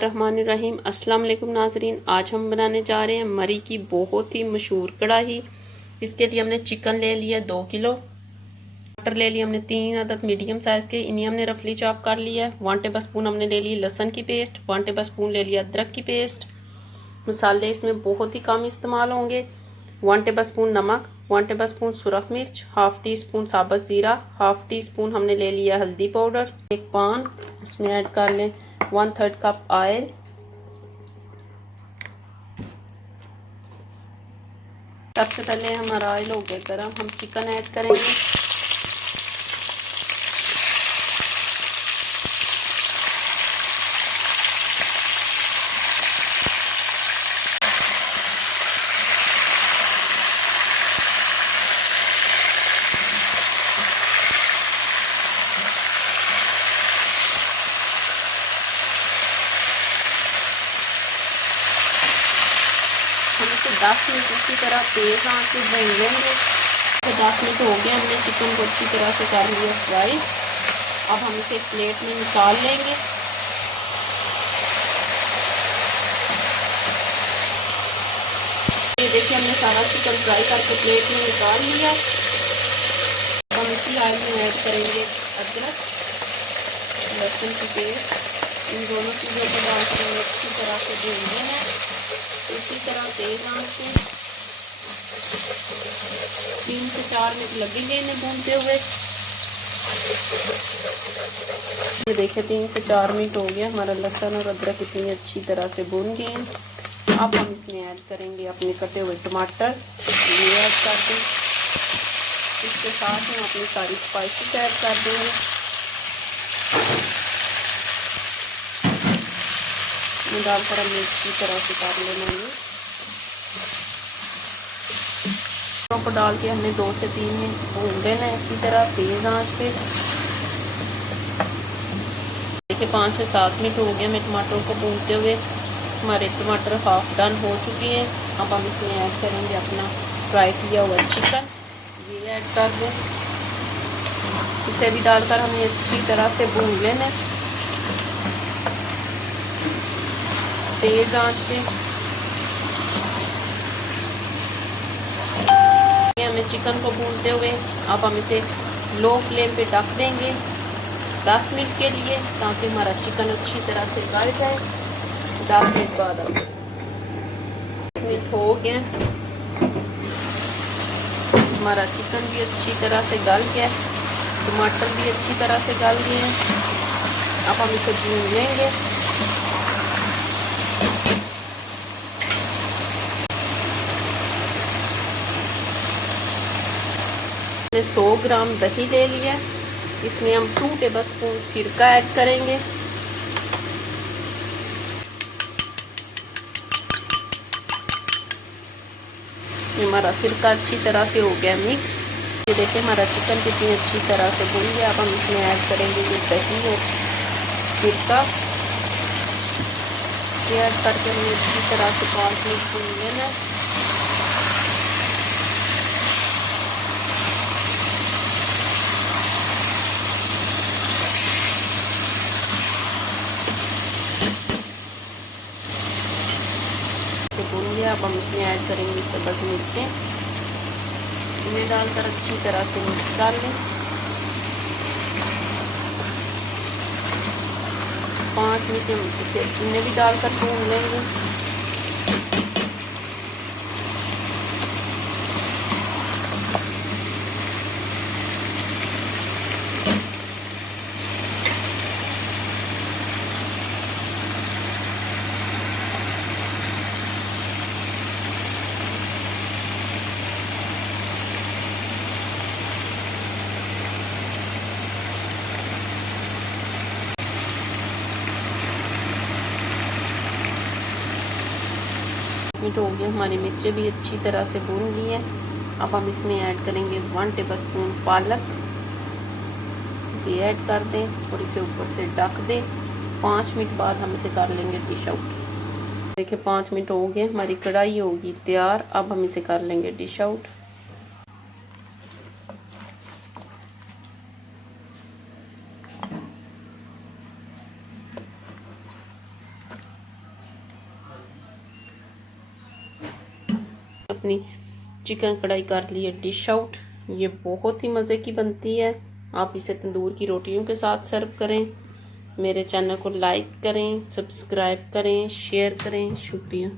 रहमानिर्रहीम। अस्सलाम वालेकुम नाजरीन, आज हम बनाने जा रहे हैं मरी की बहुत ही मशहूर कढ़ाई। इसके लिए हमने चिकन ले लिया 2 किलो, टमाटर ले लिया हमने 3 अदद मीडियम साइज़ के, इन्हें हमने रफली चॉप कर लिया है। 1 टेबल स्पून हमने ले ली लहसुन की पेस्ट, 1 टेबल स्पून ले लिया अदरक की पेस्ट। मसाले इसमें बहुत ही कम इस्तेमाल होंगे। 1 टेबल स्पून नमक, 1 टेबल स्पून सुरख मिर्च, हाफ टी स्पून साबुत ज़ीरा, हाफ टी स्पून हमने ले लिया हल्दी पाउडर। एक पान उसमें ऐड कर लें 1/3 कप ऑयल। सबसे पहले हमारा ऑयल हो गया गरम, हम चिकन ऐड करेंगे। हम इसे 10 मिनट इसी तरह तेज आंच पे भून लेंगे। तो 10 मिनट हो गए, हमने चिकन को अच्छी तरह से कर लिया फ्राई। अब हम इसे एक प्लेट में निकाल लेंगे। ये देखिए हमने सारा चिकन फ्राई करके प्लेट में निकाल लिया। हम इसी ऑयल में ऐड करेंगे अदरक लहसुन की पेस्ट। इन दोनों चीज़ों को डालकर अच्छी तरह से भून लेना है। इसी तरह तेज आंच पे 3 से 4 मिनट लगेंगे इन्हें भूनते हुए। ये देखिए 3 से 4 मिनट हो गया, हमारा लहसुन और अदरक इतनी अच्छी तरह से भून गए हैं। अब हम इसमें ऐड करेंगे अपने कटे हुए टमाटर, ये ऐड कर दें। इसके साथ हम अपनी सारी स्पाइसेस ऐड कर देंगे। डालकर हम अच्छी तरह से कर लेना है। को डाल के हमने 2 से 3 मिनट भून लेना है इसी तरह तेज आंच पे। देखिए 5 से 7 मिनट हो गए हमें टमाटर को भूनते हुए। हमारे टमाटर हाफ डन हो चुके हैं। अब हम इसमें ऐड करेंगे अपना फ्राई किया हुआ चिकन, ये ऐड कर दें। इसे भी डालकर हमें अच्छी तरह से भून लेना है तेज आंच पे। हमें चिकन को भूनते हुए अब हम इसे लो फ्लेम पे ढक देंगे 10 मिनट के लिए, ताकि हमारा चिकन अच्छी तरह से गल जाए। 10 मिनट बाद अब 10 मिनट हो गए, हमारा चिकन भी अच्छी तरह से गल गया, टमाटर भी अच्छी तरह से गल गए हैं। अब हम इसे भून लेंगे। 100 ग्राम दही ले लिया, इसमें हम 2 टेबल स्पून सिरका ऐड करेंगे। हमारा सिरका अच्छी तरह से हो गया मिक्स। ये देखिए हमारा चिकन कितनी अच्छी तरह से भून गया। अब हम इसमें ऐड करेंगे ये दही और सिरका, ये ऐड करके हमें अच्छी तरह से 5 मिनट भून लेना है। भून गया, अब हम इसमें ऐड करेंगे सब्ज़ मिर्चें, इन्हें डालकर अच्छी तरह से मिक्स कर लें। 5 मिनट हम इसे इन्हें भी डालकर भून लेंगे। मिनट हो गए, हमारी मिर्चें भी अच्छी तरह से भून गई है। अब हम इसमें ऐड करेंगे 1 टेबल स्पून पालक, ये ऐड कर दें और इसे ऊपर से ढक दें। 5 मिनट बाद हम इसे कर लेंगे डिश आउट। देखिए 5 मिनट हो गए, हमारी कढ़ाई होगी तैयार। अब हम इसे कर लेंगे डिश आउट। अपनी चिकन कढ़ाई कर ली है डिश आउट। ये बहुत ही मज़े की बनती है। आप इसे तंदूर की रोटियों के साथ सर्व करें। मेरे चैनल को लाइक करें, सब्सक्राइब करें, शेयर करें। शुक्रिया।